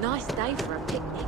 Nice day for a picnic.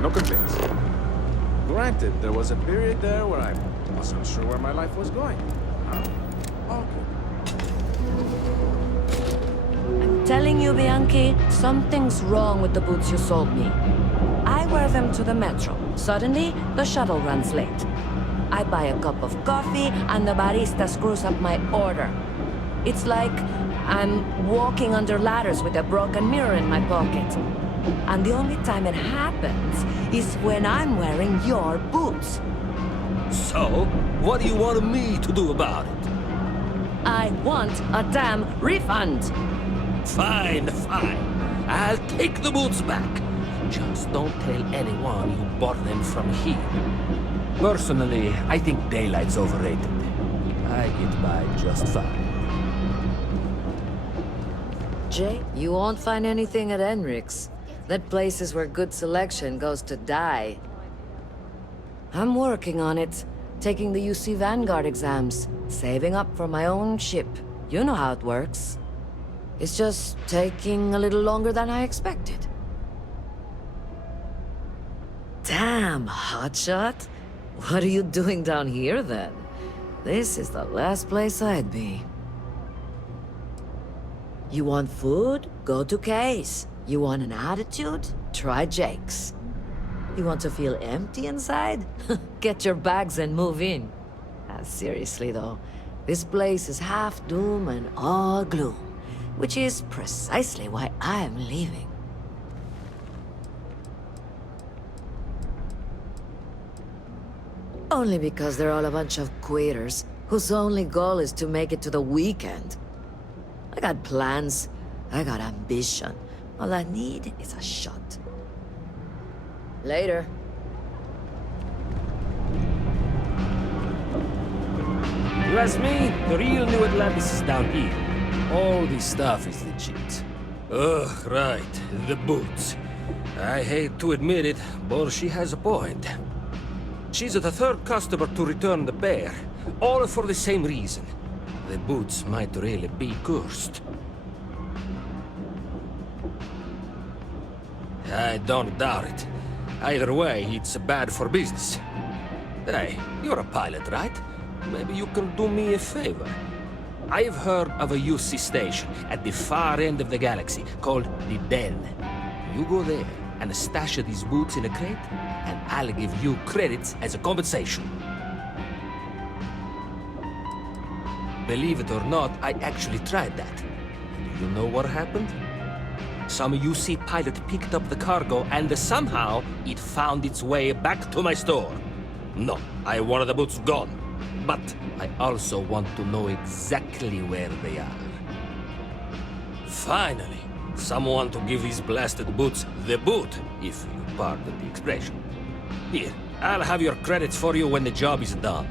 No complaints. Granted, there was a period there where I wasn't sure where my life was going. All good. I'm telling you, Bianchi, something's wrong with the boots you sold me. I wear them to the metro. Suddenly, the shuttle runs late. I buy a cup of coffee, and the barista screws up my order. It's like I'm walking under ladders with a broken mirror in my pocket. And the only time it happens is when I'm wearing your boots. So, what do you want me to do about it? I want a damn refund. Fine, fine. I'll take the boots back. Just don't tell anyone you bought them from here. Personally, I think daylight's overrated. I get by just fine. Jay, you won't find anything at Enric's. That place is where good selection goes to die. I'm working on it, taking the UC Vanguard exams, saving up for my own ship. You know how it works. It's just taking a little longer than I expected. Damn, hotshot. What are you doing down here, then? This is the last place I'd be. You want food? Go to Kay's. You want an attitude? Try Jake's. You want to feel empty inside? Get your bags and move in. Seriously though, this place is half doom and all gloom, which is precisely why I'm leaving. Only because they're all a bunch of quitters, whose only goal is to make it to the weekend. I got plans, I got ambition. All I need is a shot. Later. You ask me, the real New Atlantis is down here. All this stuff is legit. Ugh, right, the boots. I hate to admit it, but she has a point. She's the third customer to return the pair, all for the same reason. The boots might really be cursed. I don't doubt it. Either way, it's bad for business. Hey, you're a pilot, right? Maybe you can do me a favor. I've heard of a UC station at the far end of the galaxy called the Den. You go there and stash these boots in a crate, and I'll give you credits as a compensation. Believe it or not, I actually tried that. And do you know what happened? Some UC pilot picked up the cargo, and somehow it found its way back to my store. No, I wanted the boots gone. But I also want to know exactly where they are. Finally, Someone to give these blasted boots the boot, if you pardon the expression. Here, I'll have your credits for you when the job is done.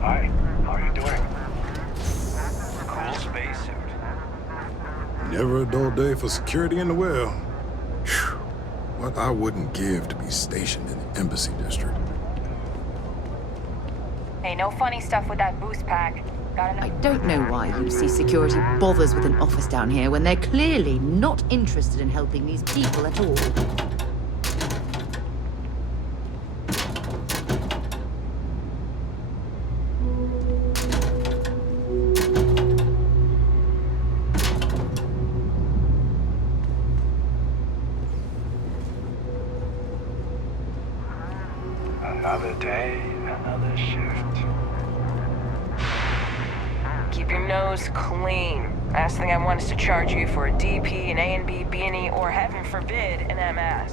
Hi, how are you doing? Cool spacesuit. Never a dull day for security in the well. Whew. What I wouldn't give to be stationed in the Embassy District. Hey, no funny stuff with that boost pack. I don't know why UC Security bothers with an office down here when they're clearly not interested in helping these people at all. Another day, another shift. Keep your nose clean. Last thing I want is to charge you for a DP, an A and B, B and E, or heaven forbid, an MS.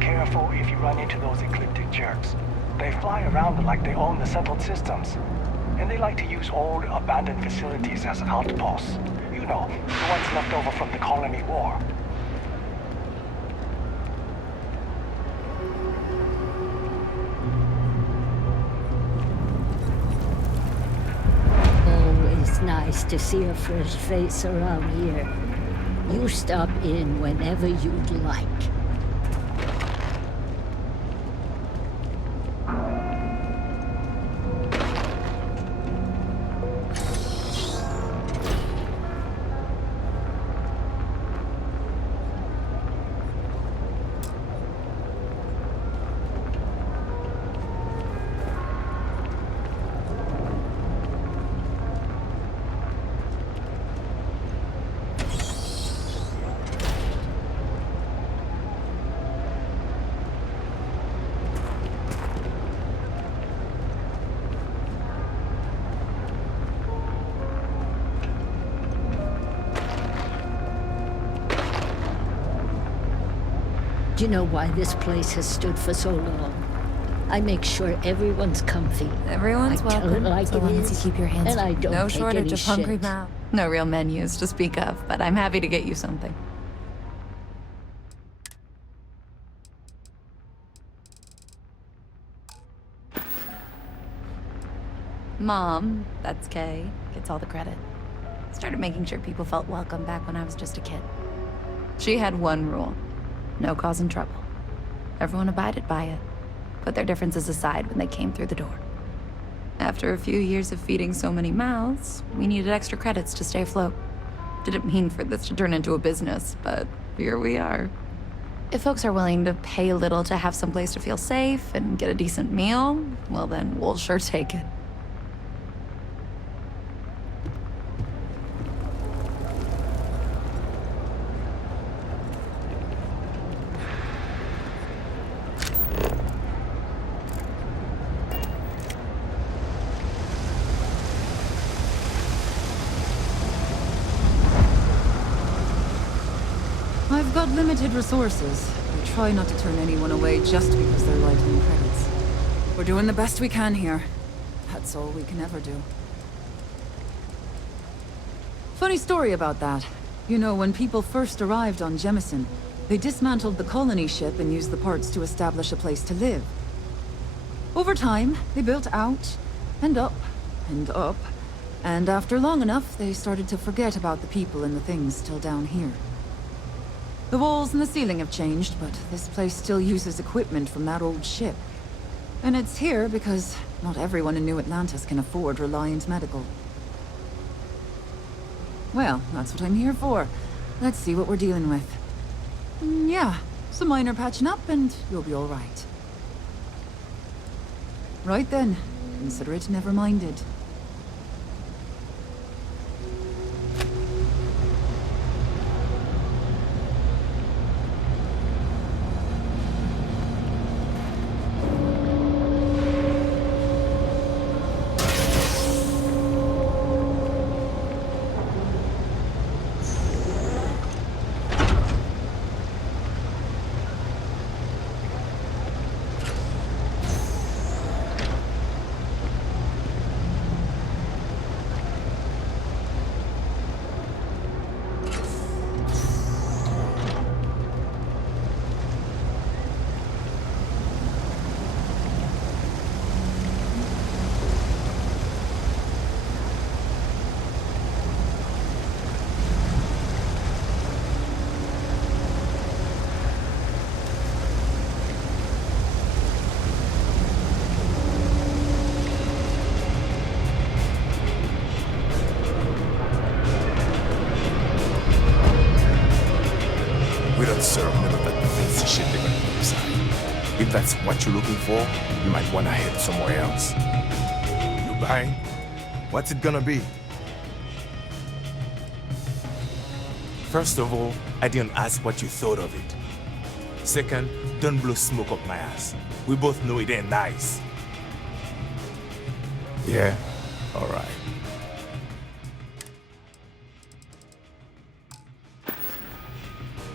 Careful if you run into those ecliptic jerks. They fly around like they own the settled systems. And they like to use old, abandoned facilities as outposts. You know, the ones left over from the Colony War. Always nice to see a fresh face around here. You stop in whenever you'd like. Do you know why this place has stood for so long? I make sure everyone's comfy. Everyone's I tell welcome, it like so it long as is, you keep your hands and I don't no take shortage any of hungry shit. mouths. No real menus to speak of, but I'm happy to get you something. Mom, that's Kay, gets all the credit. Started making sure people felt welcome back when I was just a kid. She had one rule: no causing trouble. Everyone abided by it, put their differences aside when they came through the door. After a few years of feeding so many mouths, we needed extra credits to stay afloat. Didn't mean for this to turn into a business, but here we are. If folks are willing to pay a little to have some place to feel safe and get a decent meal, well then, we'll sure take it. I've got limited resources. I try not to turn anyone away just because they're light on credits. We're doing the best we can here. That's all we can ever do. Funny story about that. You know, when people first arrived on Jemison, they dismantled the colony ship and used the parts to establish a place to live. Over time, they built out, and up, and up, And after long enough, they started to forget about the people and the things still down here. The walls and the ceiling have changed, but this place still uses equipment from that old ship. And it's here because not everyone in New Atlantis can afford Reliant Medical. Well, that's what I'm here for. Let's see what we're dealing with. Yeah, some minor patching up and you'll be all right. Right then. Consider it never minded. We don't serve none of that fancy shit they're gonna put aside. If that's what you're looking for, you might wanna head somewhere else. You buying? What's it gonna be? First of all, I didn't ask what you thought of it. Second, don't blow smoke up my ass. We both know it ain't nice. Yeah? Alright.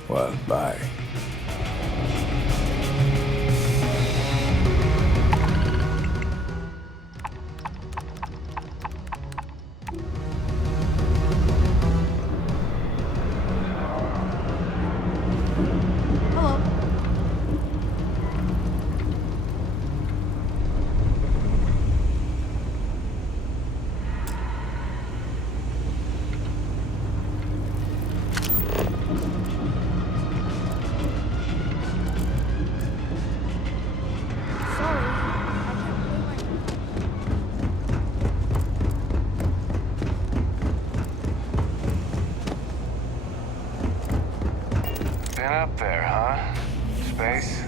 Well, bye. Hello. Been up there, huh? Space?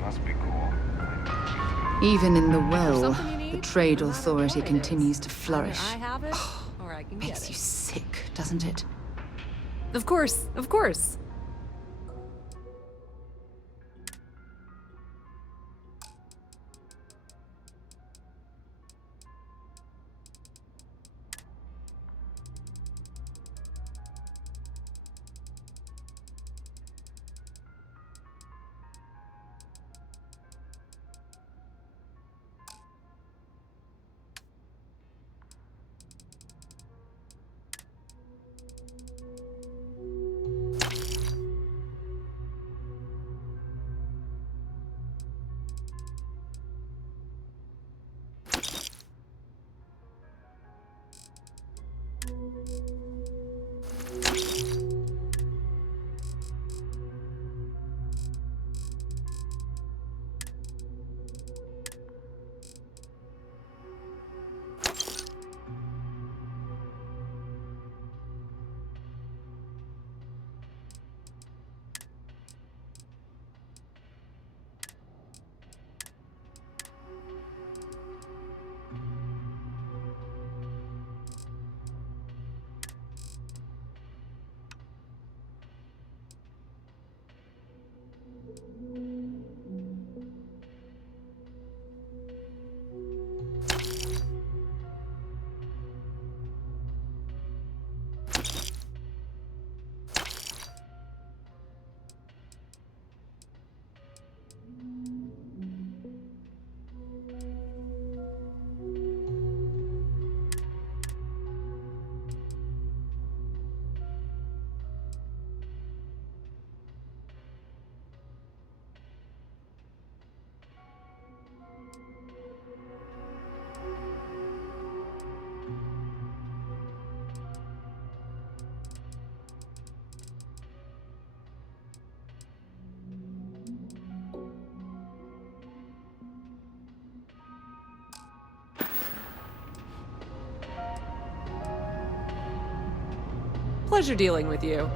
Must be cool. Even in the well, the trade authority continues to flourish. I have it, or I can get Makes it. you sick, doesn't it? Of course, of course. Pleasure dealing with you.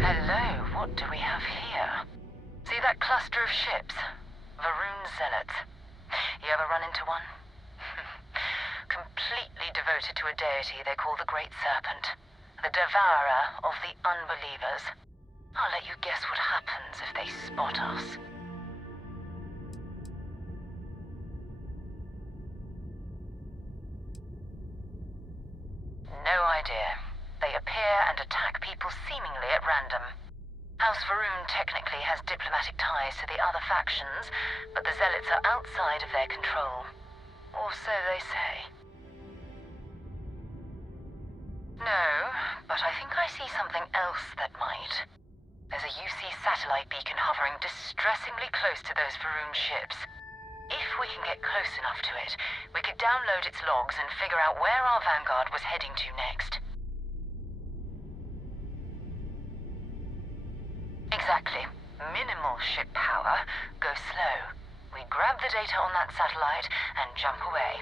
Hello, what do we have here? See that cluster of ships? Varun Zealots. You ever run into one? Completely devoted to a deity they call the Great Serpent. The devourer of the unbelievers. I'll let you guess what happens if they spot us. No idea. They appear and attack people seemingly at random. House Varun technically has diplomatic ties to the other factions, but the Zealots are outside of their control. Or so they say. No, but I think I see something else that might. There's a UC satellite beacon hovering distressingly close to those Varun ships. If we can get close enough to it, we could download its logs and figure out where our vanguard was heading to next. Exactly. Minimal ship power. Go slow. We grab the data on that satellite and jump away.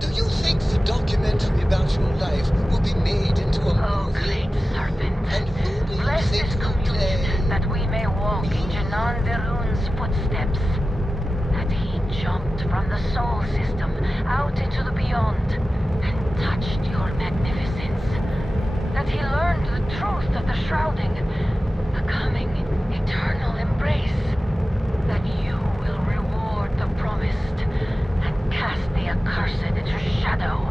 Do you think the documentary about your life will be made into a Oh, movie? great serpent. And who do you Bless think this will communion play? that we may walk in Janan Verun's footsteps. That he jumped from the soul system out into the beyond and touched your magnificence. That he learned the truth of the shrouding, the coming eternal embrace. That you will reward the promised and cast the accursed into shadow.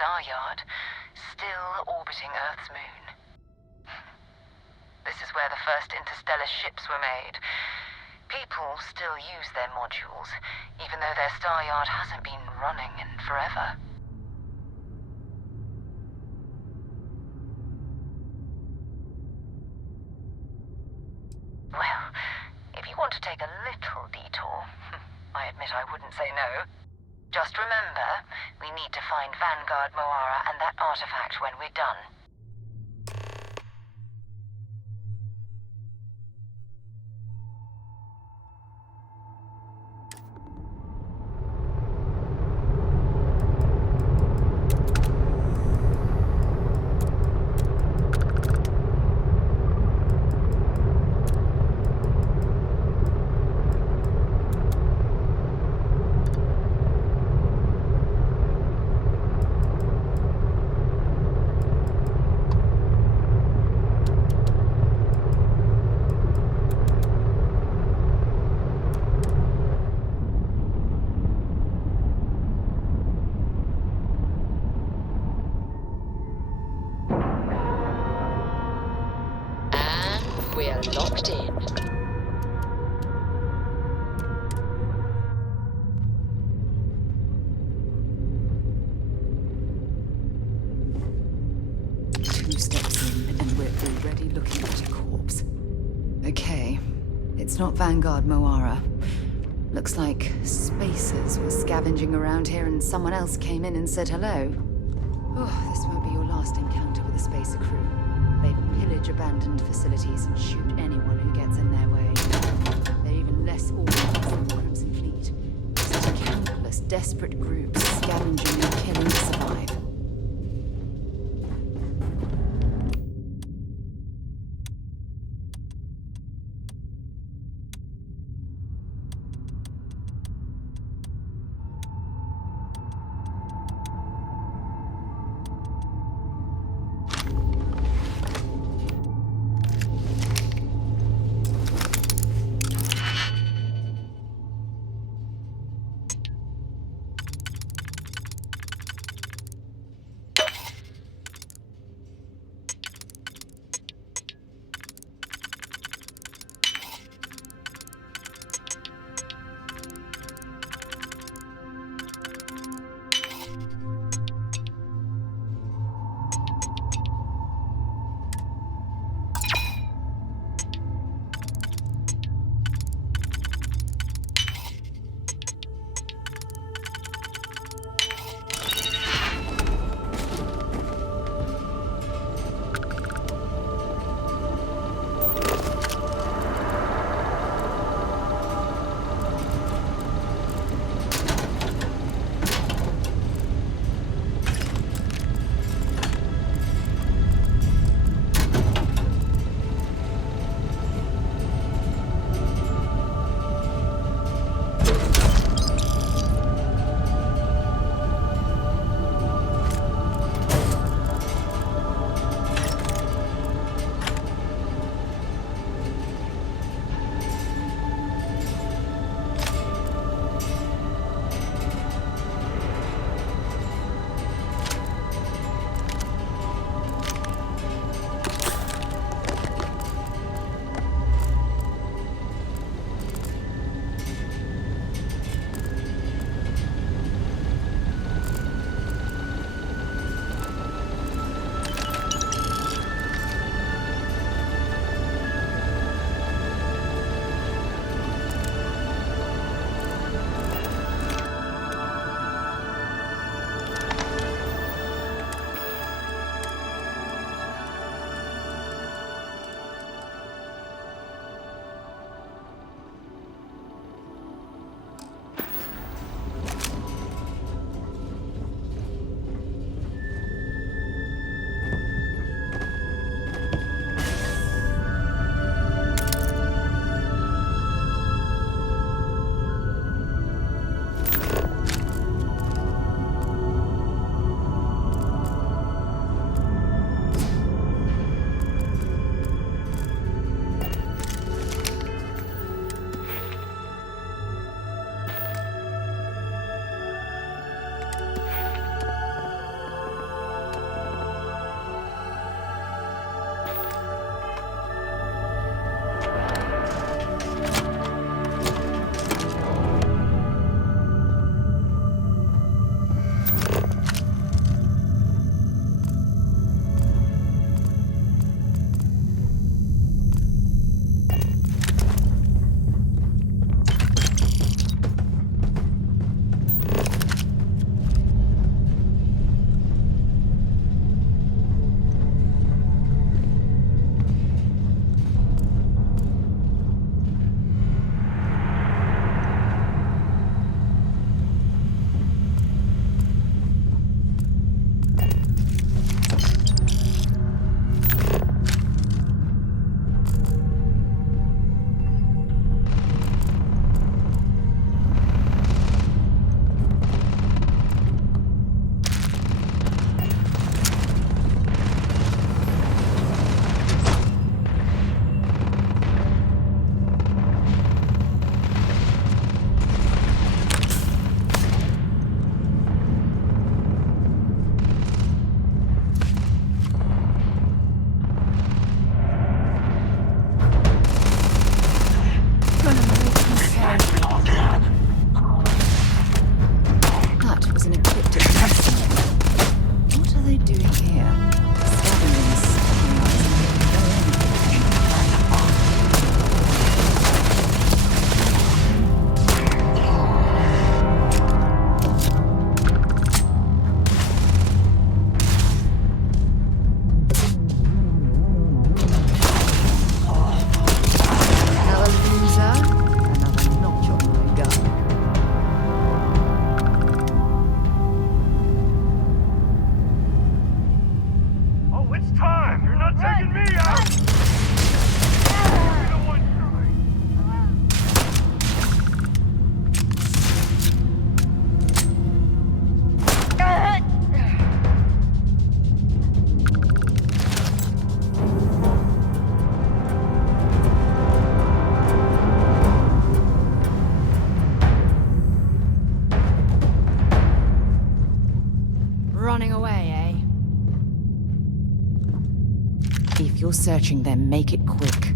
star yard, still orbiting Earth's moon. This is where the first interstellar ships were made. People still use their modules, even though their star yard hasn't been running in forever. Well, if you want to take a little detour, I admit I wouldn't say no. Just remember, we need to find Vanguard Moara and that artifact when we're done. We're locked in. Two steps in, and we're already looking at a corpse. Okay, it's not Vanguard Moara. Looks like spacers were scavenging around here and someone else came in and said hello. Oh, this won't be your last encounter with a spacer crew. They pillage abandoned facilities and shoot anyone who gets in their way. They're even less organized than the Crimson Fleet. Just countless desperate groups scavenging and killing to survive. If you're searching them, make it quick.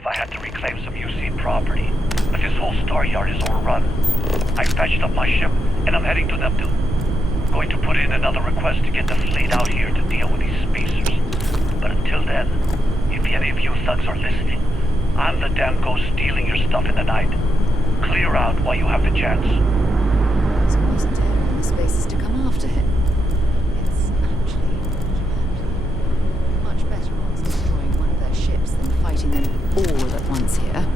if I had to reclaim some UC property. But this whole star yard is overrun. I fetched up my ship, and I'm heading to Neptune. Going to put in another request to get the fleet out here to deal with these spacers. But until then, if any of you thugs are listening, I'm the damn ghost stealing your stuff in the night. Clear out while you have the chance. So it wasn't telling the spacers to come after him. It's actually much better odds destroying one of their ships than fighting them all at once here.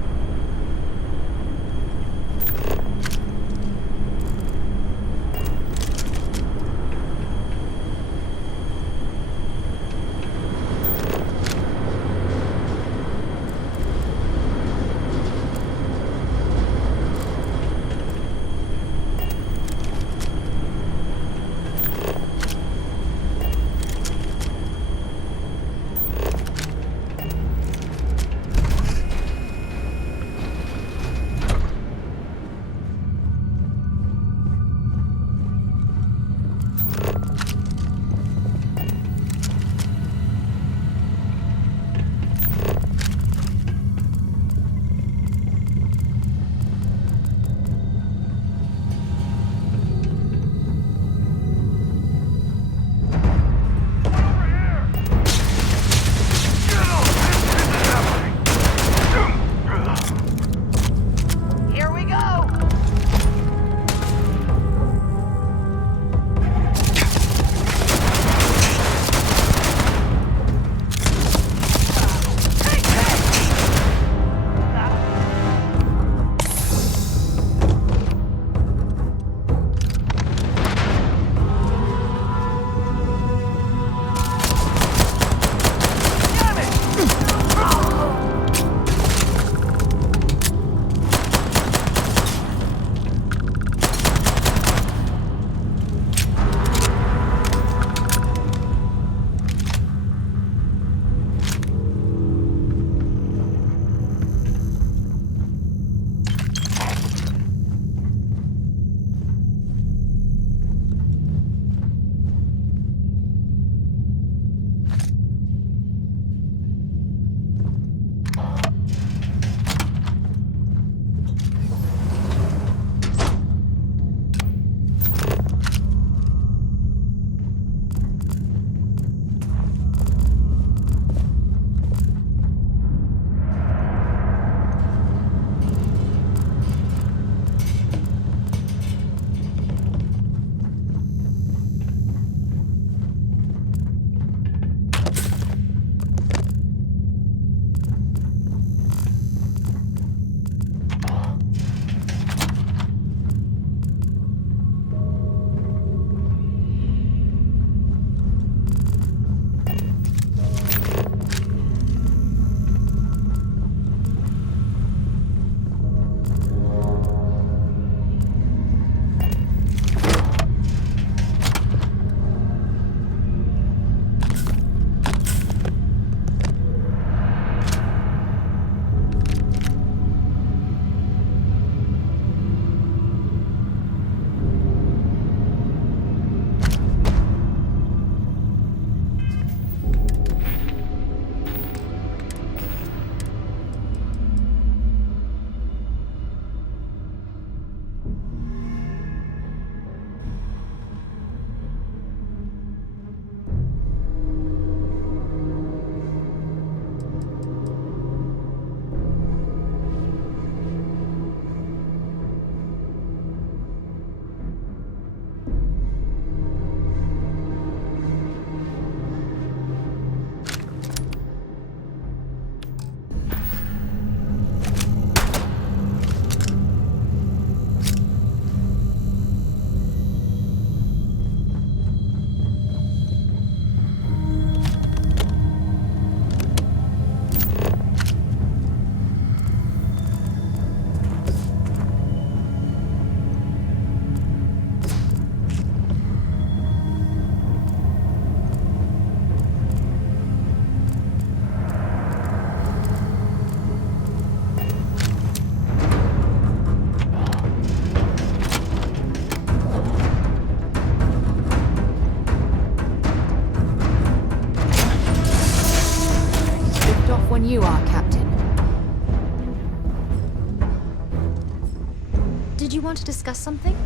want to discuss something?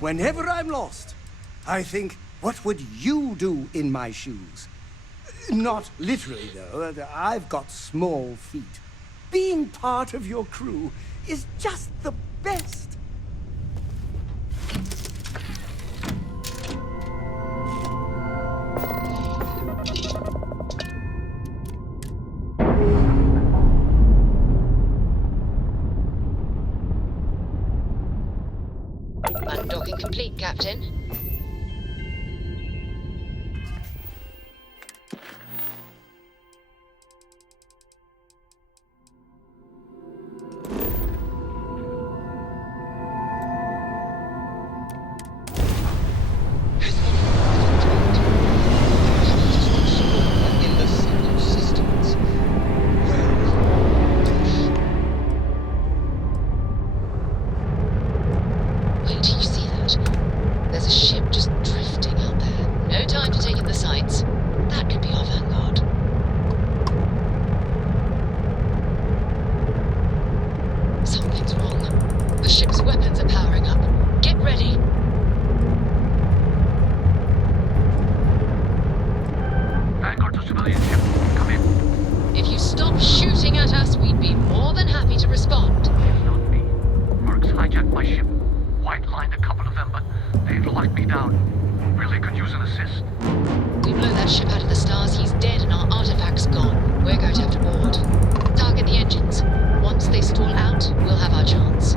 Whenever I'm lost, I think, what would you do in my shoes? Not literally, though. I've got small feet. Being part of your crew is just the best. Undocking complete, Captain. In the settled systems. Wait till you see that. There's a ship just drifting out there. No time to take in the sights. That could be our vanguard. Something's wrong. The ship's weapons are powering up. Get ready. Vanguard to civilian ship. Come in. If you stop shooting at us, we'd be more than happy to respond. It's not me. Mercs hijacked my ship. White-lined a couple of them, but they've locked me down. Really could use an assist. We blow that ship out of the stars, he's dead and our artifact's gone. We're going to have to board. Target the engines. Once they stall out, we'll have our chance.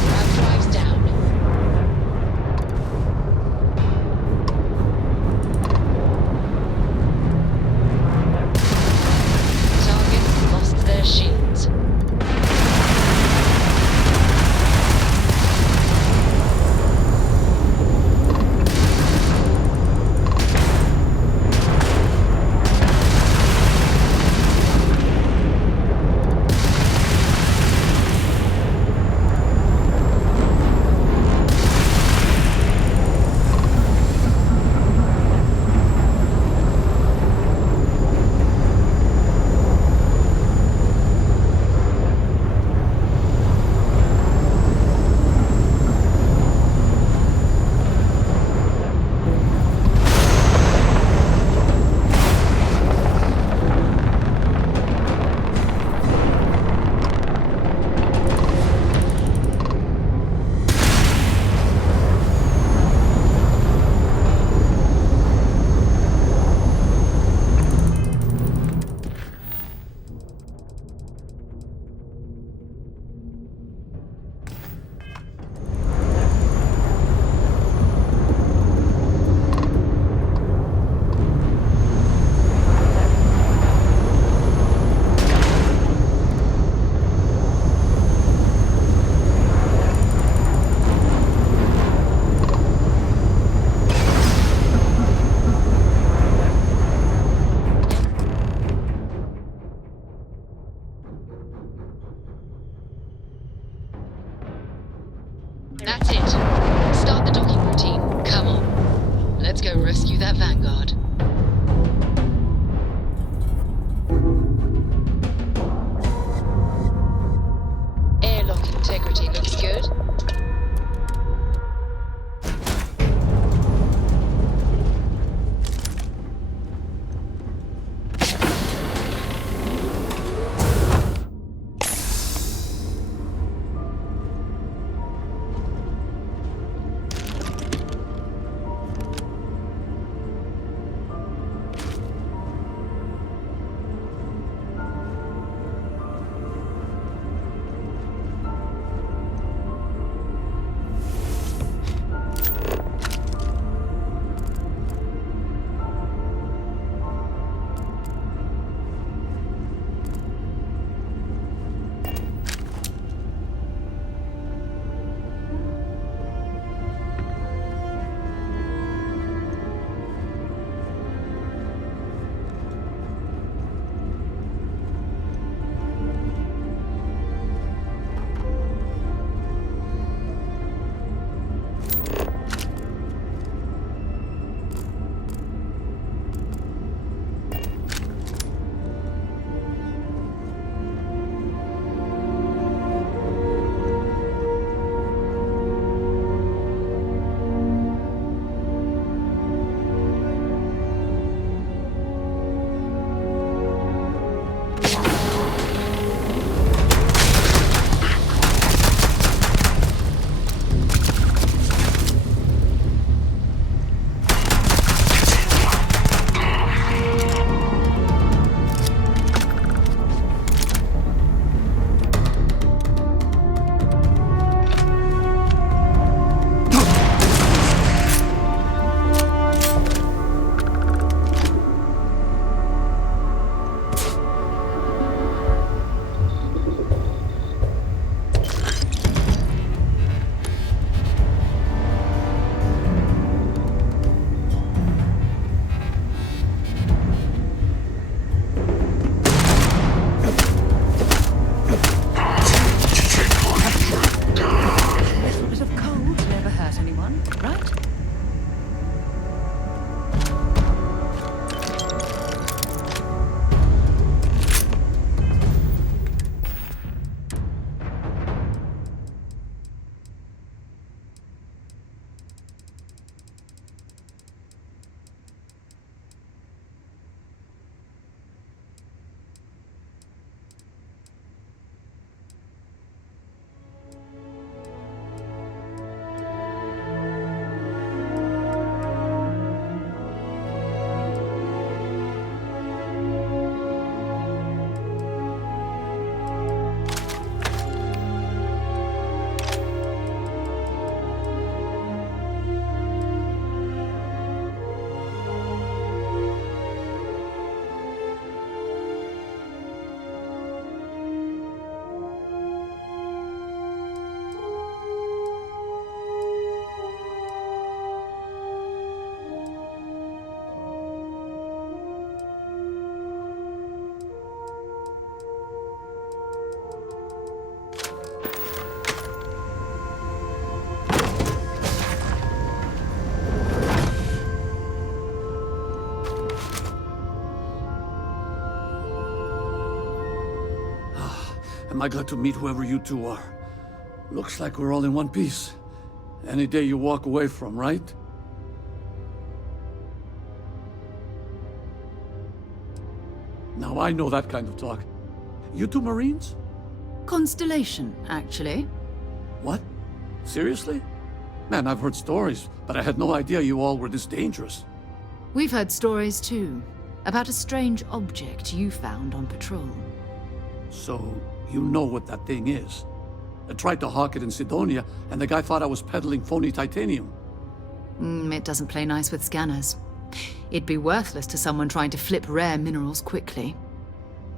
Grab drives down. Targets lost their shields. That's it. Start the docking routine. Come on. Let's go rescue that Vanguard. Airlock integrity looks good. Am I glad to meet whoever you two are. Looks like we're all in one piece. Any day you walk away from, right? Now I know that kind of talk. You two Marines? Constellation, actually. What? Seriously? Man, I've heard stories, but I had no idea you all were this dangerous. We've heard stories too, about a strange object you found on patrol. So, you know what that thing is? I tried to hawk it in Sidonia, and the guy thought I was peddling phony titanium. It doesn't play nice with scanners. It'd be worthless to someone trying to flip rare minerals quickly.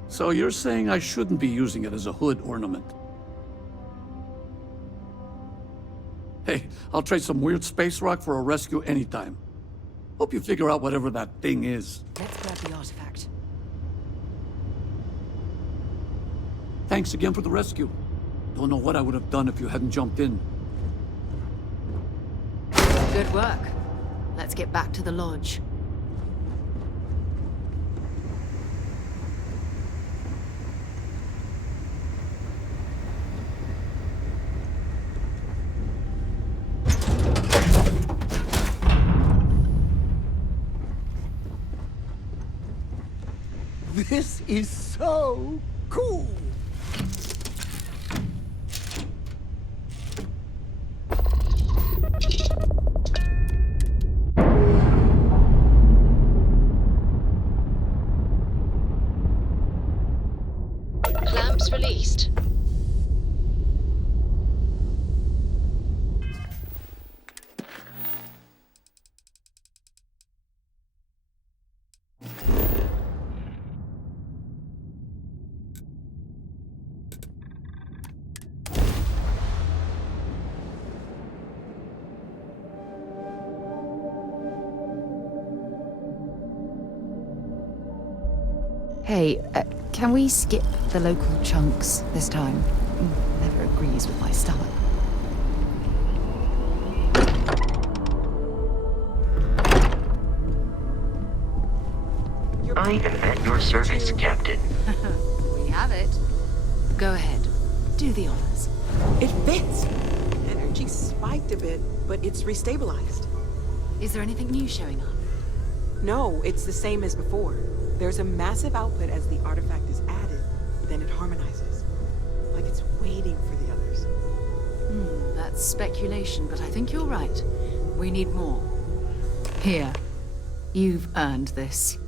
So you're saying I shouldn't be using it as a hood ornament? Hey, I'll trade some weird space rock for a rescue anytime. Hope you figure out whatever that thing is. Let's grab the artifact. Thanks again for the rescue. Don't know what I would have done if you hadn't jumped in. Good work. Let's get back to the lodge. This is so cool! Clamps released. Hey, can we skip the local chunks this time? Never agrees with my stomach. I am at your service, Captain. We have it. Go ahead. Do the honors. It fits. Energy spiked a bit, but it's restabilized. Is there anything new showing up? No, it's the same as before. There's a massive output as the artifact is added, then it harmonizes. Like it's waiting for the others. That's speculation, but I think you're right. We need more. Here. You've earned this.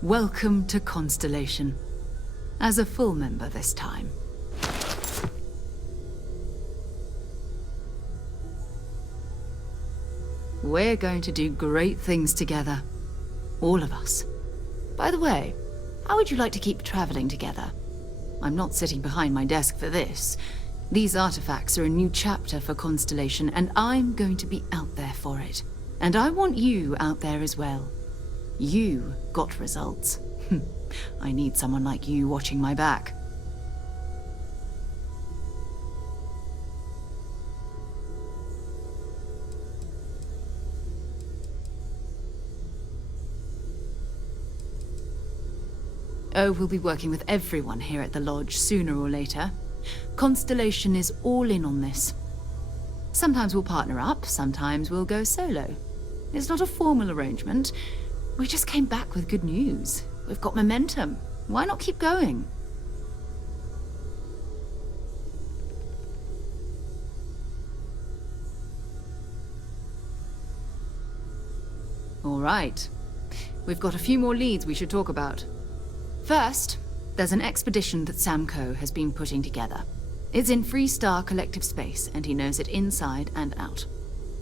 Welcome to Constellation. As a full member this time. We're going to do great things together. All of us. By the way, how would you like to keep traveling together? I'm not sitting behind my desk for this. These artifacts are a new chapter for Constellation, and I'm going to be out there for it. And I want you out there as well. You got results. I need someone like you watching my back. Oh, we'll be working with everyone here at the lodge sooner or later. Constellation is all in on this. Sometimes we'll partner up, sometimes we'll go solo. It's not a formal arrangement. We just came back with good news. We've got momentum. Why not keep going? All right. We've got a few more leads we should talk about. First, there's an expedition that Samco has been putting together. It's in Freestar Collective Space, and he knows it inside and out.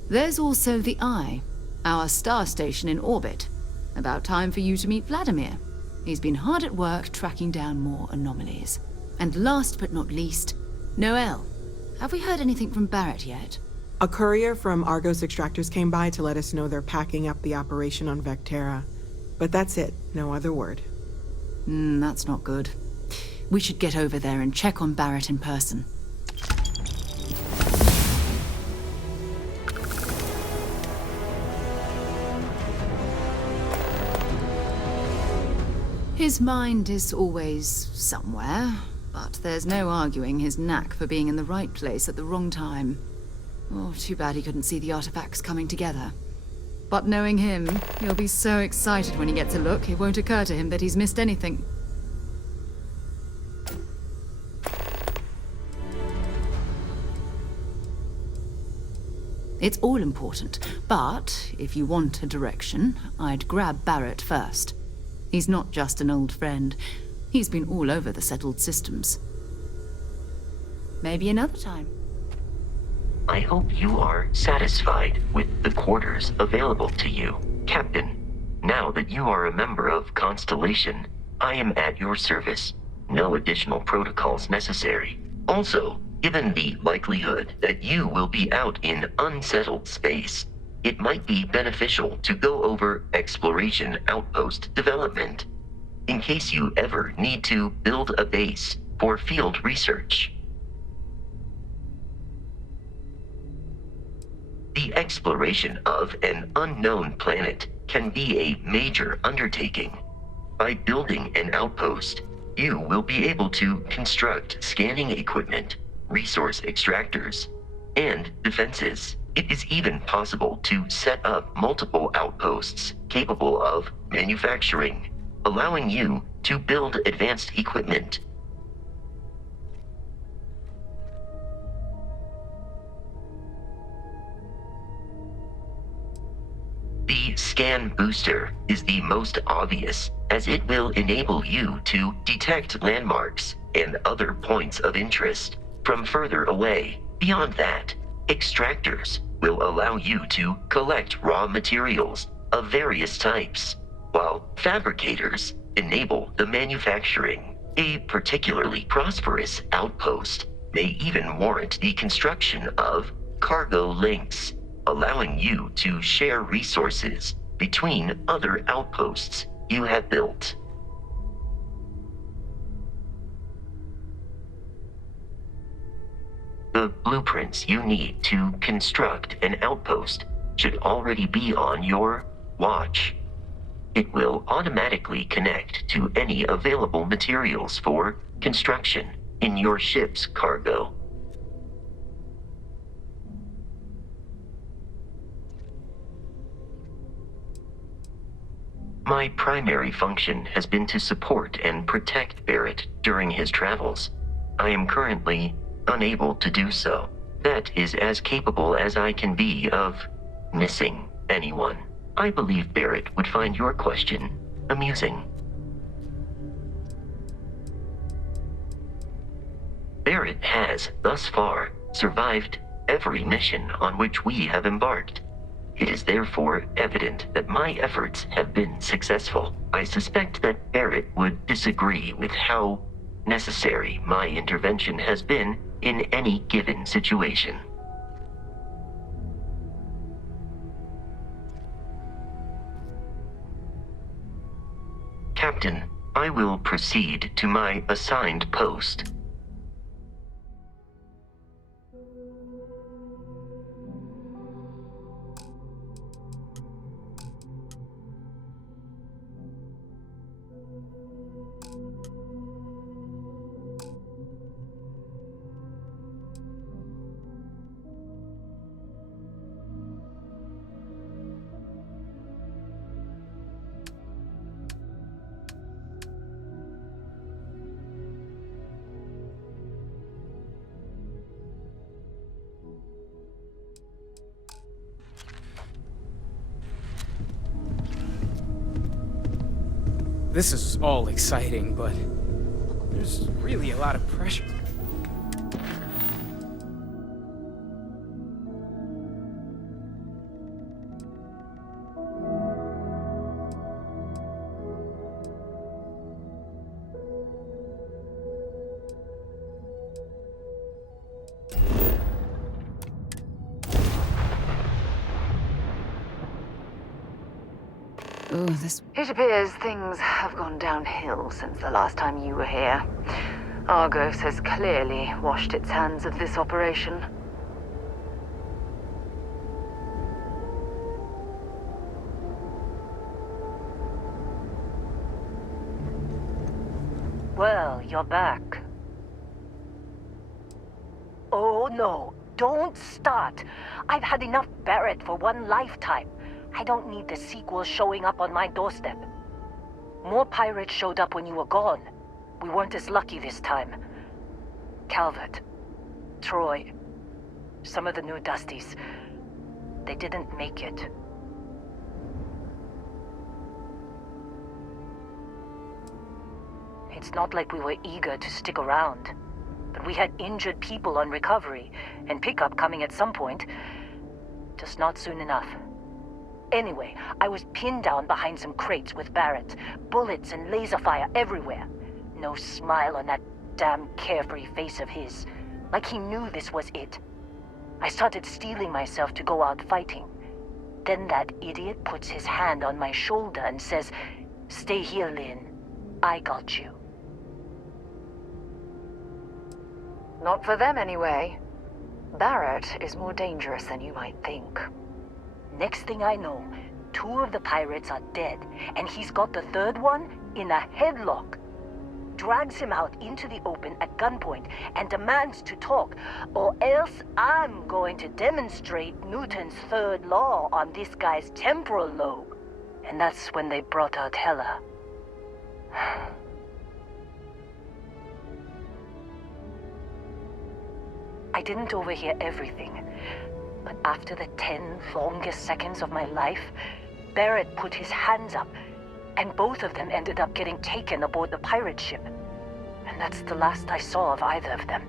There's also the Eye, our star station in orbit. About time for you to meet Vladimir. He's been hard at work tracking down more anomalies. And last but not least, Noel. Have we heard anything from Barrett yet? A courier from Argos Extractors came by to let us know they're packing up the operation on Vectera. But that's it, no other word. That's not good. We should get over there and check on Barrett in person. His mind is always somewhere. But there's no arguing his knack for being in the right place at the wrong time. Oh, too bad he couldn't see the artifacts coming together. But knowing him, he'll be so excited when he gets a look, it won't occur to him that he's missed anything. It's all important, but if you want a direction, I'd grab Barrett first. He's not just an old friend. He's been all over the settled systems. Maybe another time. I hope you are satisfied with the quarters available to you, Captain. Now that you are a member of Constellation, I am at your service. No additional protocols necessary. Also, given the likelihood that you will be out in unsettled space, it might be beneficial to go over exploration outpost development, in case you ever need to build a base for field research. The exploration of an unknown planet can be a major undertaking. By building an outpost, you will be able to construct scanning equipment, resource extractors, and defenses. It is even possible to set up multiple outposts capable of manufacturing, allowing you to build advanced equipment. The scan booster is the most obvious, as it will enable you to detect landmarks and other points of interest from further away. Beyond that, extractors will allow you to collect raw materials of various types, while fabricators enable the manufacturing. A particularly prosperous outpost may even warrant the construction of cargo links, allowing you to share resources between other outposts you have built. The blueprints you need to construct an outpost should already be on your watch. It will automatically connect to any available materials for construction in your ship's cargo. My primary function has been to support and protect Barrett during his travels. I am currently unable to do so. That is as capable as I can be of missing anyone. I believe Barrett would find your question amusing. Barrett has, thus far, survived every mission on which we have embarked. It is therefore evident that my efforts have been successful. I suspect that Barrett would disagree with how necessary my intervention has been in any given situation. Captain, I will proceed to my assigned post. This is all exciting, but there's really a lot of pressure. It appears things have gone downhill since the last time you were here. Argos has clearly washed its hands of this operation. Well, you're back. Oh, no. Don't start. I've had enough Barrett for one lifetime. I don't need the sequel showing up on my doorstep. More pirates showed up when you were gone. We weren't as lucky this time. Calvert, Troy, some of the new Dusties, they didn't make it. It's not like we were eager to stick around, but we had injured people on recovery, and pickup coming at some point. Just not soon enough. Anyway, I was pinned down behind some crates with Barrett. Bullets and laser fire everywhere. No smile on that damn carefree face of his. Like he knew this was it. I started steeling myself to go out fighting. Then that idiot puts his hand on my shoulder and says, "Stay here, Lynn. I got you." Not for them, anyway. Barrett is more dangerous than you might think. Next thing I know, 2 of the pirates are dead, and he's got the 3rd one in a headlock. Drags him out into the open at gunpoint and demands to talk, or else I'm going to demonstrate Newton's 3rd law on this guy's temporal lobe. And that's when they brought out Hella. I didn't overhear everything, but after the 10 longest seconds of my life, Barrett put his hands up, and both of them ended up getting taken aboard the pirate ship. And that's the last I saw of either of them.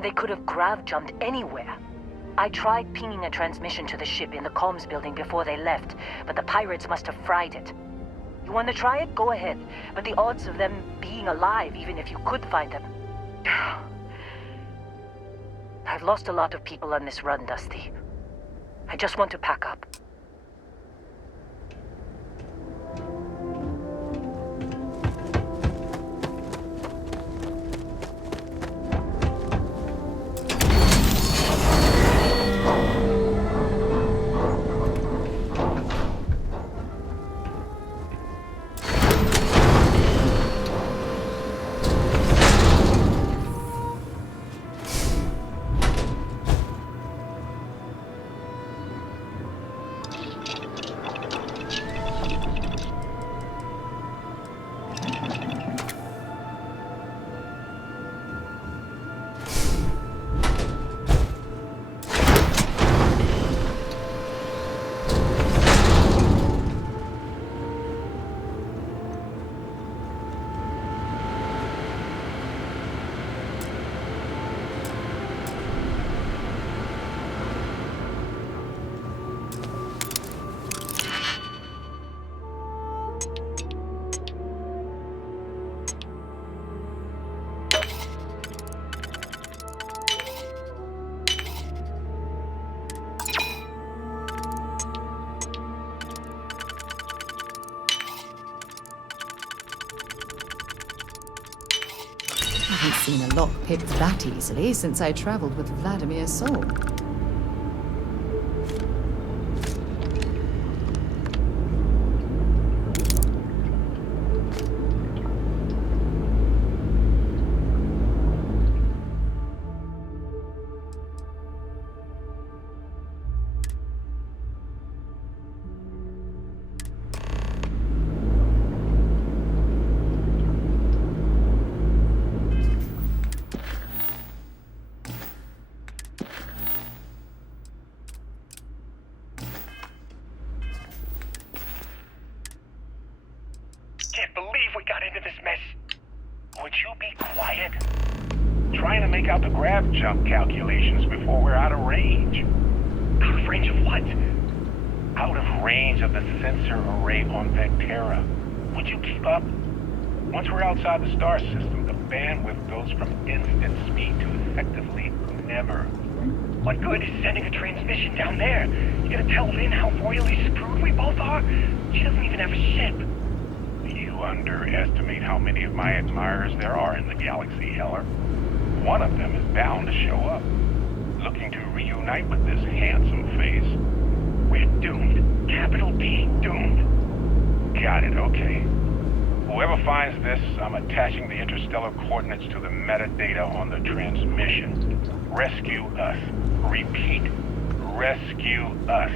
They could have grav-jumped anywhere. I tried pinging a transmission to the ship in the comms building before they left, but the pirates must have fried it. You want to try it? Go ahead. But the odds of them being alive, even if you could find them... I've lost a lot of people on this run, Dusty. I just want to pack up. I haven't seen a lock picked that easily since I traveled with Vladimir's soul. Can't believe we got into this mess. Would you be quiet? Trying to make out the grav jump calculations before we're out of range. Out of range of what? Out of range of the sensor array on Vectera. Would you keep up? Once we're outside the star system, the bandwidth goes from instant speed to effectively never. What good is sending a transmission down there? You gonna tell Lynn how royally screwed we both are? She doesn't even have a ship. You underestimate how many of my admirers there are in the galaxy, Heller. One of them is bound to show up, looking to reunite with this handsome face. We're doomed. Capital D, doomed. Got it, okay. Whoever finds this, I'm attaching the interstellar coordinates to the metadata on the transmission. Rescue us. Repeat, rescue us.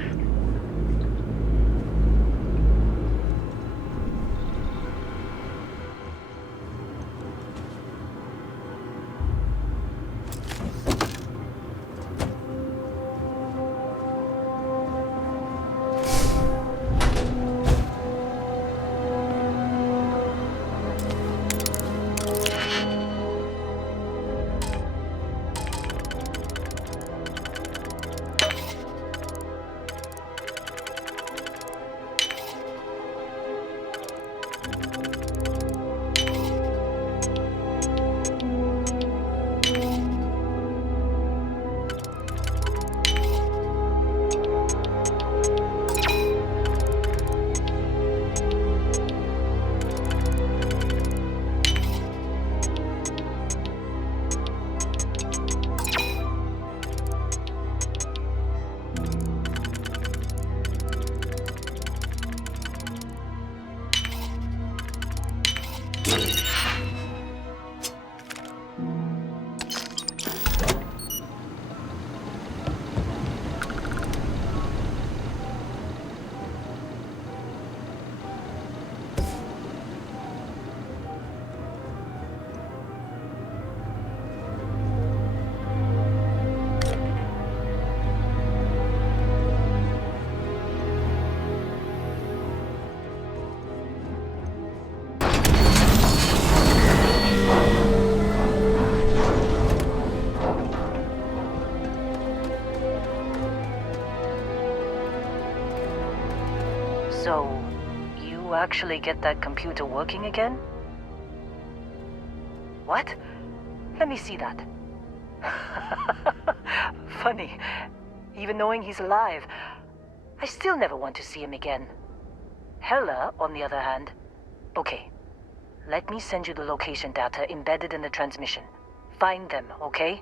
So, you actually get that computer working again? What? Let me see that. Funny. Even knowing he's alive, I still never want to see him again. Hella, on the other hand. Okay. Let me send you the location data embedded in the transmission. Find them, okay?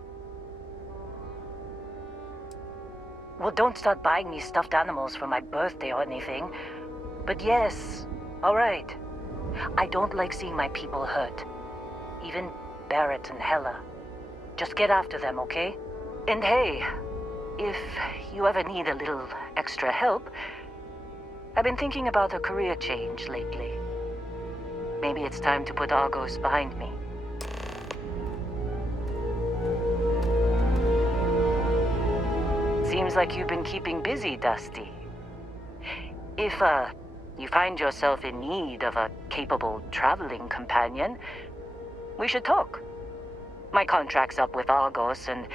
Well, don't start buying me stuffed animals for my birthday or anything. But yes, all right. I don't like seeing my people hurt. Even Barrett and Hella. Just get after them, okay? And hey, if you ever need a little extra help, I've been thinking about a career change lately. Maybe it's time to put Argos behind me. Seems like you've been keeping busy, Dusty. If, you find yourself in need of a capable traveling companion, we should talk. My contract's up with Argos, and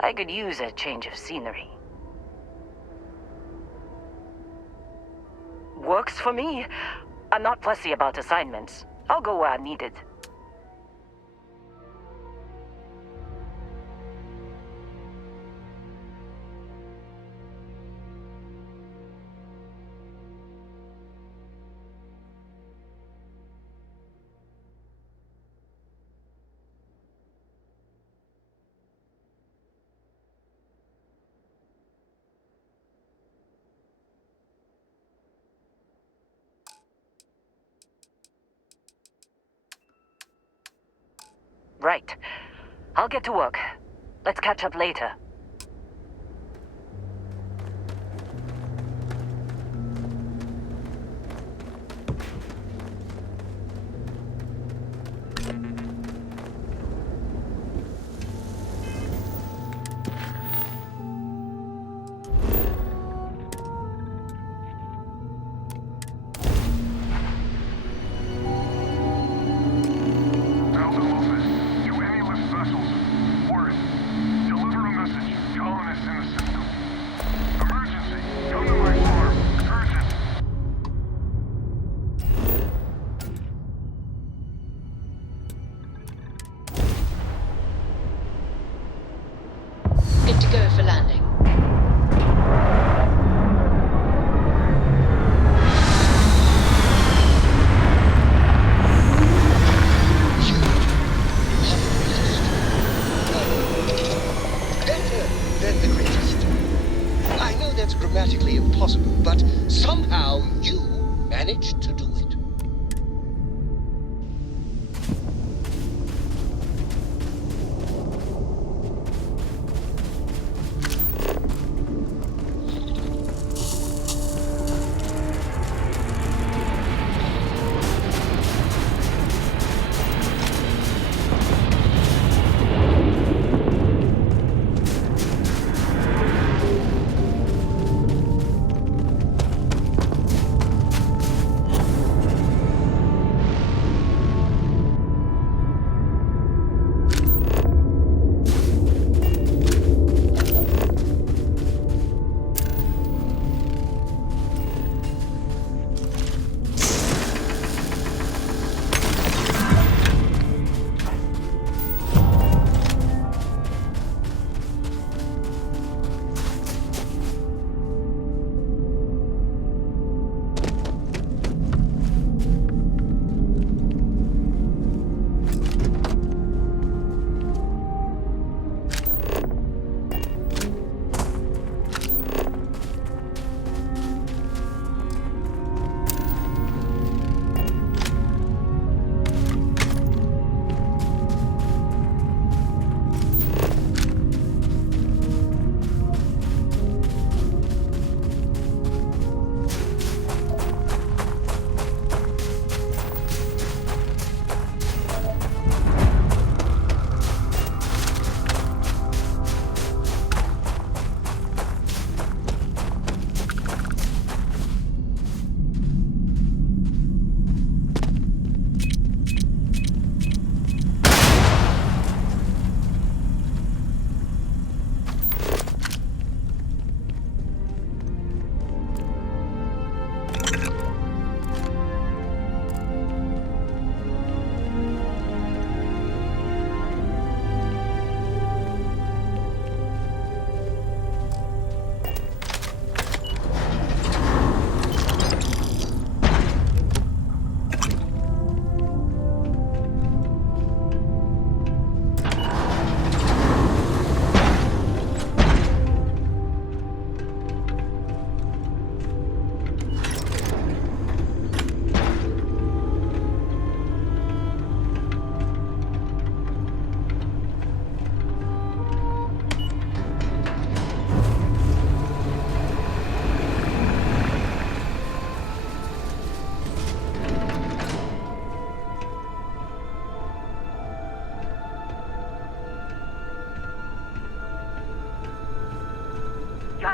I could use a change of scenery. Works for me. I'm not fussy about assignments. I'll go where I'm needed. Right. I'll get to work. Let's catch up later. Deliver a message.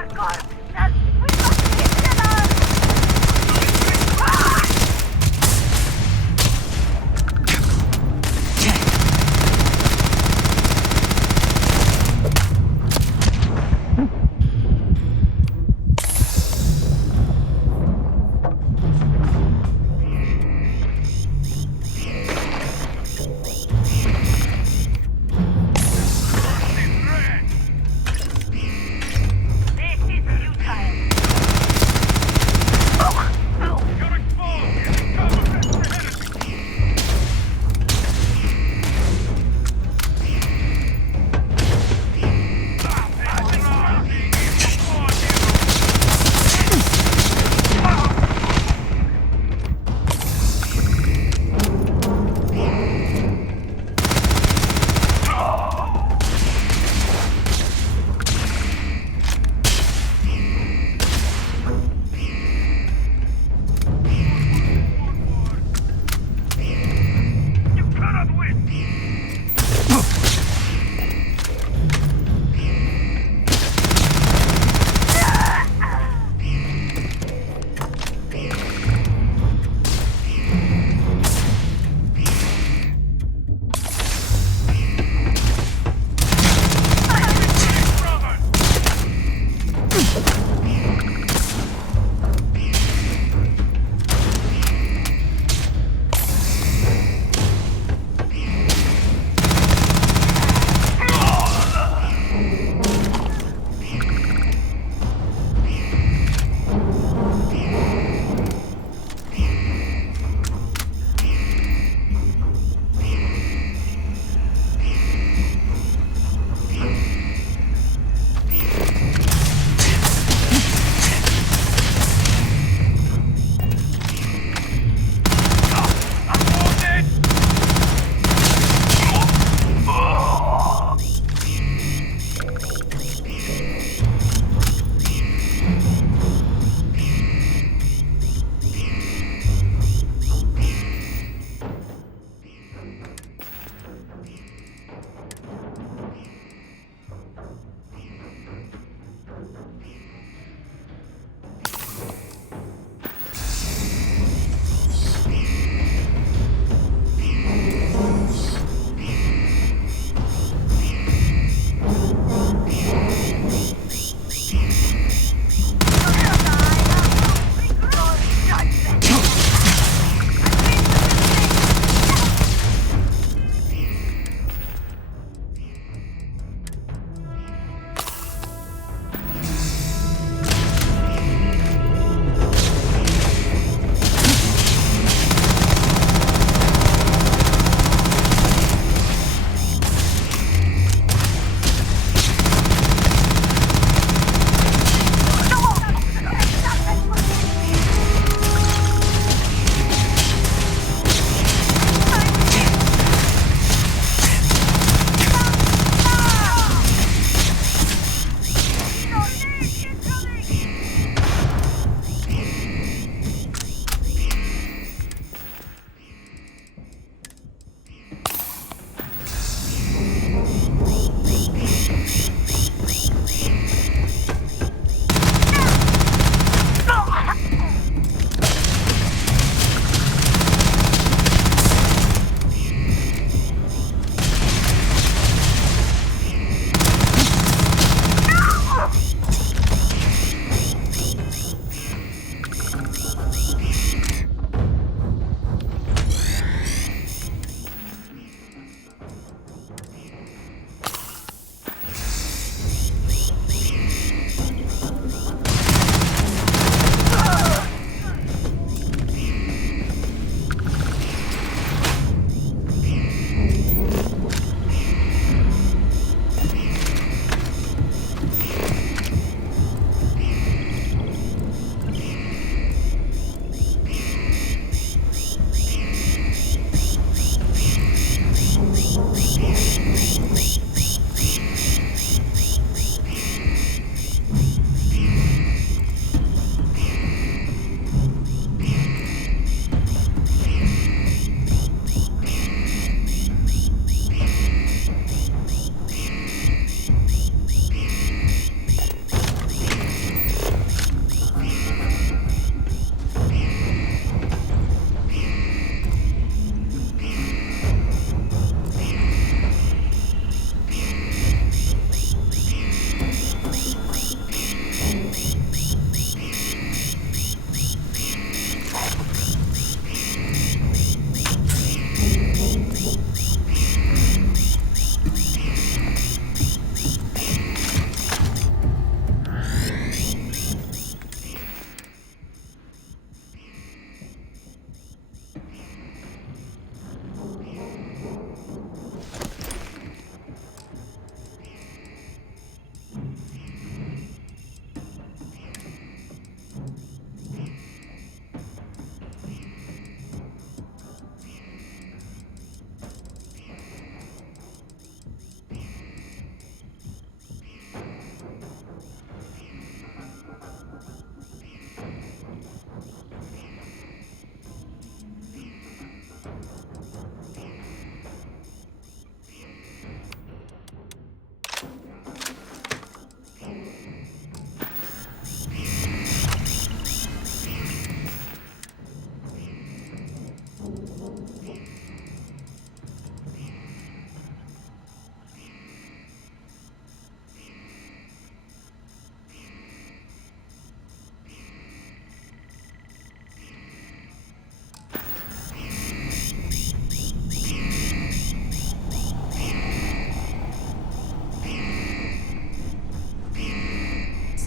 This is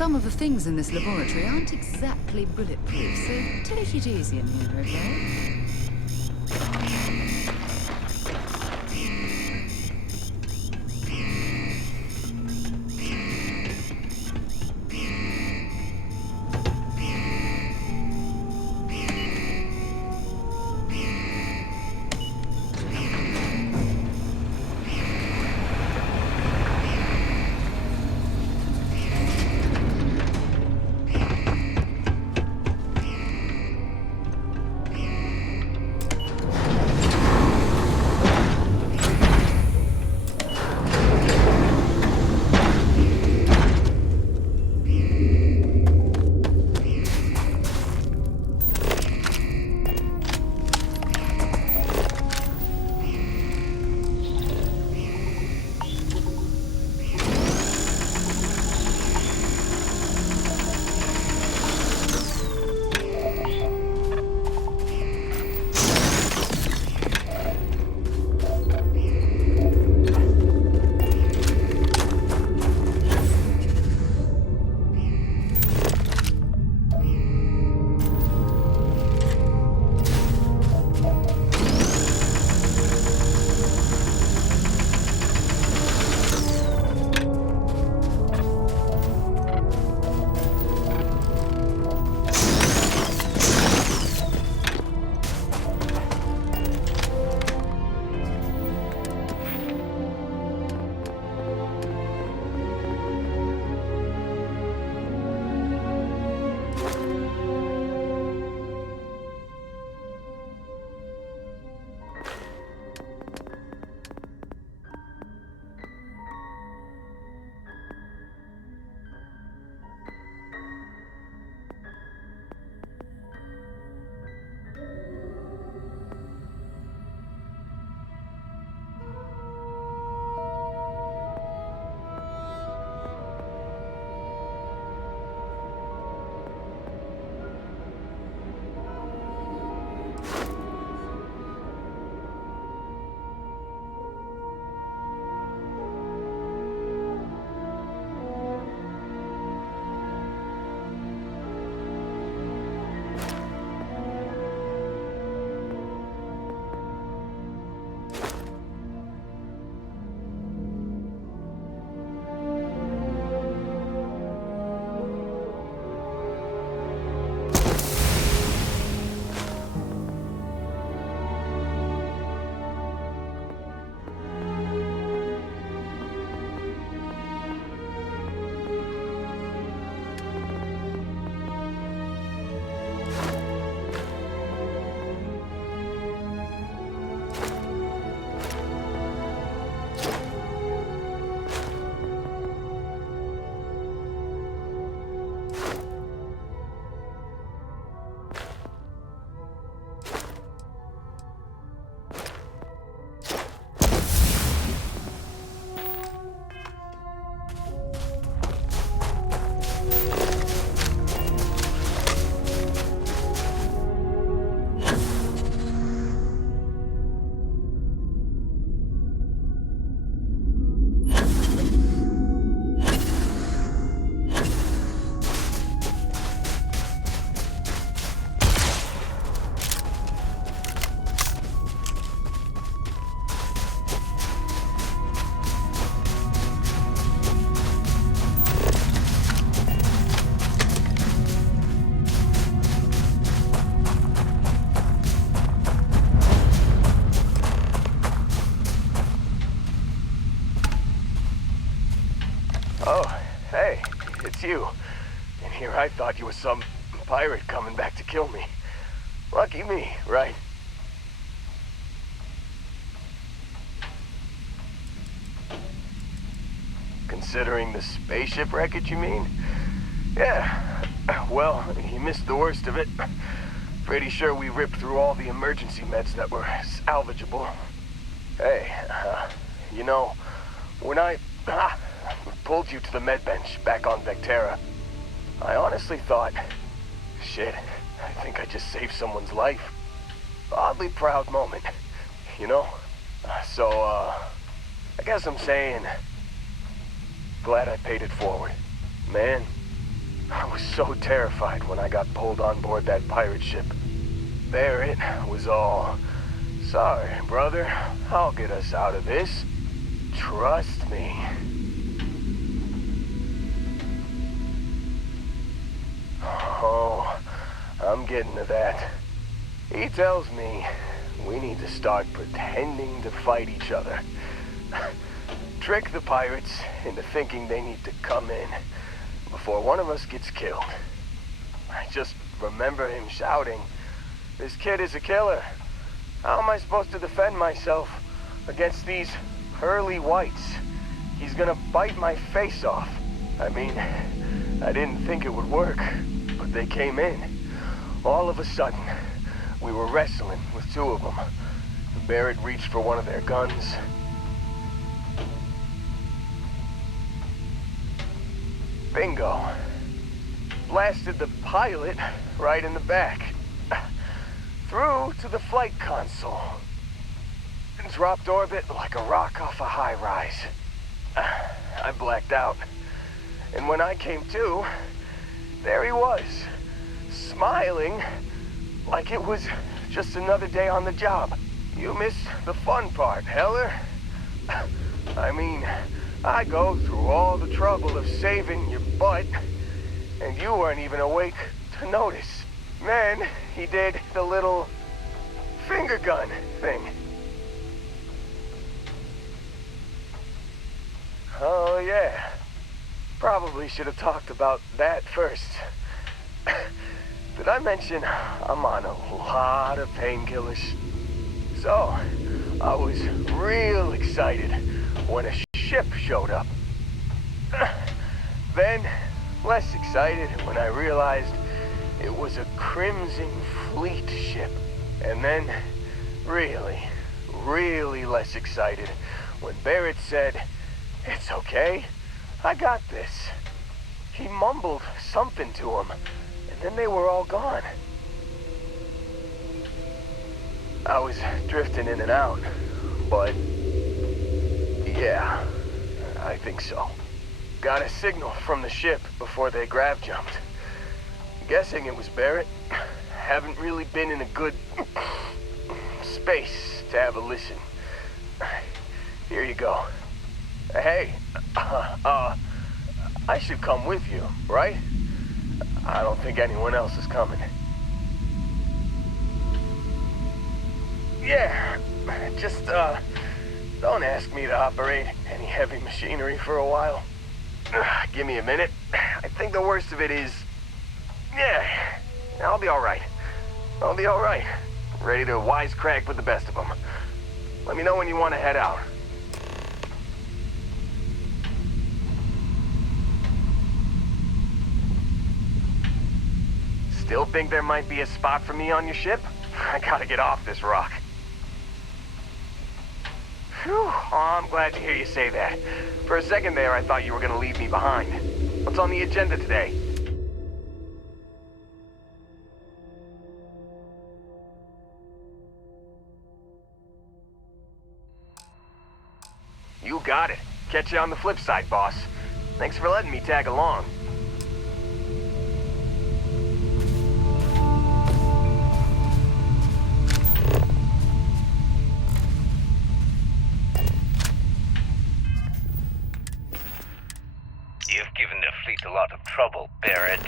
Some of the things in this laboratory aren't exactly bulletproof, so take it easy in here, okay? you. And here I thought you were some pirate coming back to kill me. Lucky me, right? Considering the spaceship wreckage, you mean? Yeah. Well, you missed the worst of it. Pretty sure we ripped through all the emergency meds that were salvageable. Hey, you know, when I pulled you to the med bench back on Vectera, I honestly thought, shit, I think I just saved someone's life. Oddly proud moment, you know? So, I guess I'm saying, glad I paid it forward. Man, I was so terrified when I got pulled on board that pirate ship. There it was all. Sorry, brother. I'll get us out of this. Trust me. Oh, I'm getting to that. He tells me we need to start pretending to fight each other. Trick the pirates into thinking they need to come in before one of us gets killed. I just remember him shouting, "This kid is a killer. How am I supposed to defend myself against these pearly whites? He's gonna bite my face off." I mean, I didn't think it would work, but they came in. All of a sudden, we were wrestling with two of them. Barrett reached for one of their guns. Bingo. Blasted the pilot right in the back. Through to the flight console. And dropped orbit like a rock off a high rise. I blacked out. And when I came to, there he was, smiling like it was just another day on the job. You missed the fun part, Heller. I mean, I go through all the trouble of saving your butt, and you weren't even awake to notice. Then he did the little finger gun thing. Oh yeah, probably should have talked about that first. Did I mention I'm on a lot of painkillers? So, I was real excited when a ship showed up. Then, less excited when I realized it was a Crimson Fleet ship. And then, really less excited when Barrett said, "It's okay, I got this." He mumbled something to him, and then they were all gone. I was drifting in and out, but yeah, I think so. Got a signal from the ship before they grav jumped. Guessing it was Barrett. Haven't really been in a good space to have a listen. Here you go. Hey, I should come with you, right? I don't think anyone else is coming. Yeah, just, don't ask me to operate any heavy machinery for a while. Give me a minute. I think the worst of it is... Yeah, I'll be alright. I'll be alright. Ready to wisecrack with the best of them. Let me know when you want to head out. Still think there might be a spot for me on your ship? I gotta get off this rock. Phew, oh, I'm glad to hear you say that. For a second there, I thought you were gonna leave me behind. What's on the agenda today? You got it. Catch you on the flip side, boss. Thanks for letting me tag along. You've given the fleet a lot of trouble, Barrett.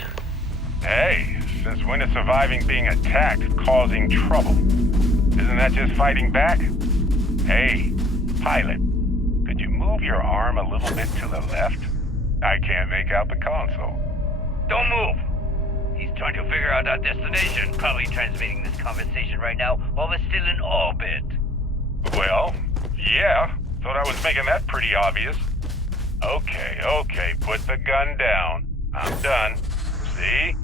Hey, since when is surviving being attacked causing trouble? Isn't that just fighting back? Hey, pilot, could you move your arm a little bit to the left? I can't make out the console. Don't move! He's trying to figure out our destination. Probably transmitting this conversation right now while we're still in orbit. Well, yeah, thought I was making that pretty obvious. Okay, put the gun down. I'm done. See?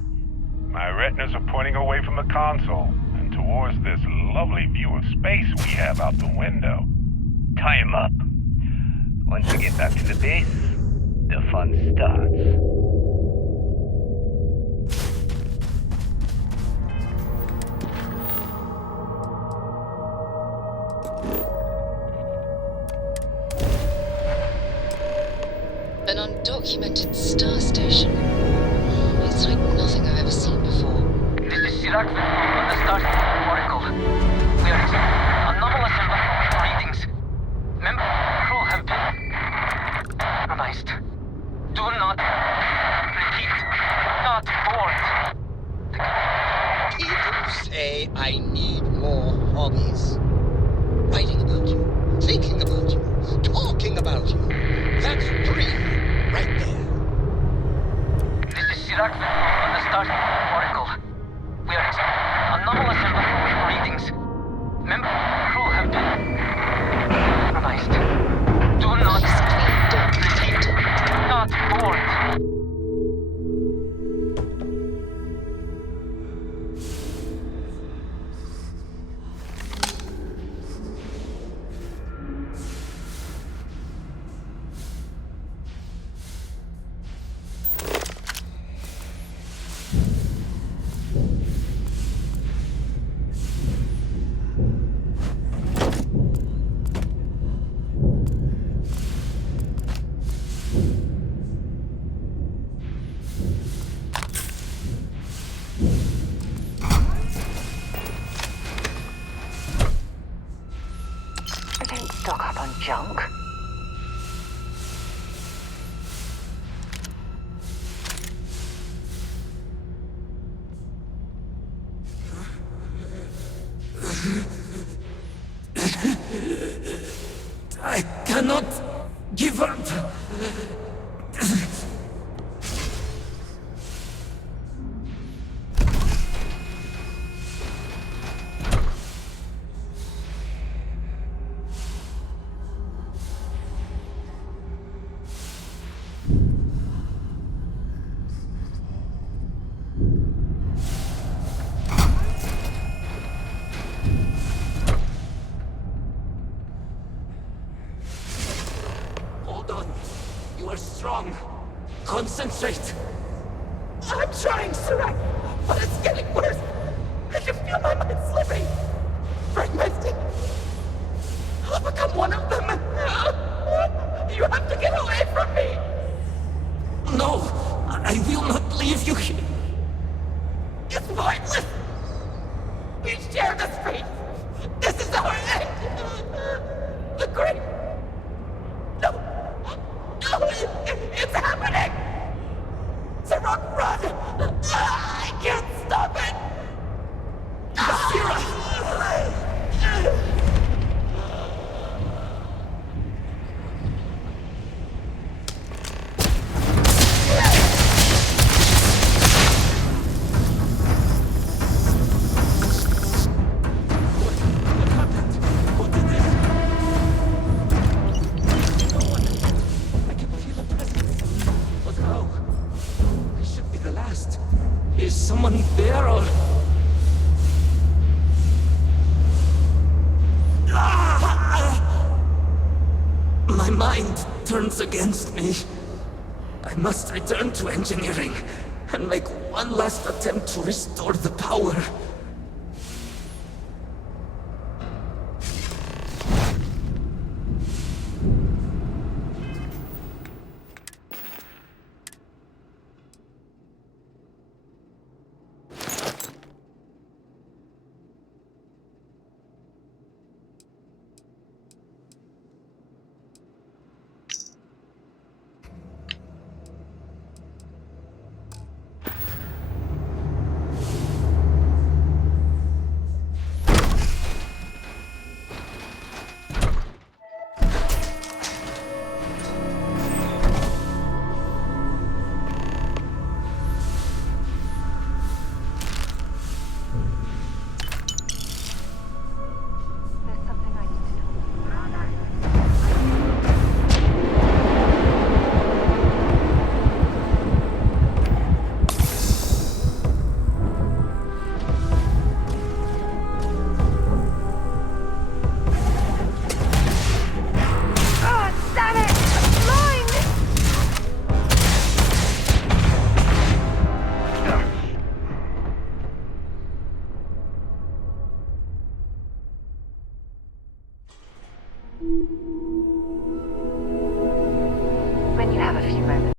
My retinas are pointing away from the console and towards this lovely view of space we have out the window. Tie him up. Once we get back to the base, the fun starts. An undocumented star station. It's like nothing I've ever seen before. This is Sirac on the Starfield Oracle. We are receiving anomalous readings. Member crew have been compromised. Do not repeat. Not board. People say I need more hobbies. Writing about you, thinking about you, talking about you. That's 3 right there. This is Sirac on the Starfield Oracle. We are receiving anomalous readings. Member crew have been compromised. Do not repeat. Not board. Stock up on junk. I cannot give up. Strong. Concentrate. I'm trying, Surak, but it's getting worse. I can feel my mind slipping. Fragmented. I'll become one of them. You have to get away from me. No, I will not leave you here. It's pointless. We share this fate. This is our end. The great... No, it's happening! Sirach, run! I can't stop it! Is someone there or... My mind turns against me. I must return to engineering and make one last attempt to restore the power.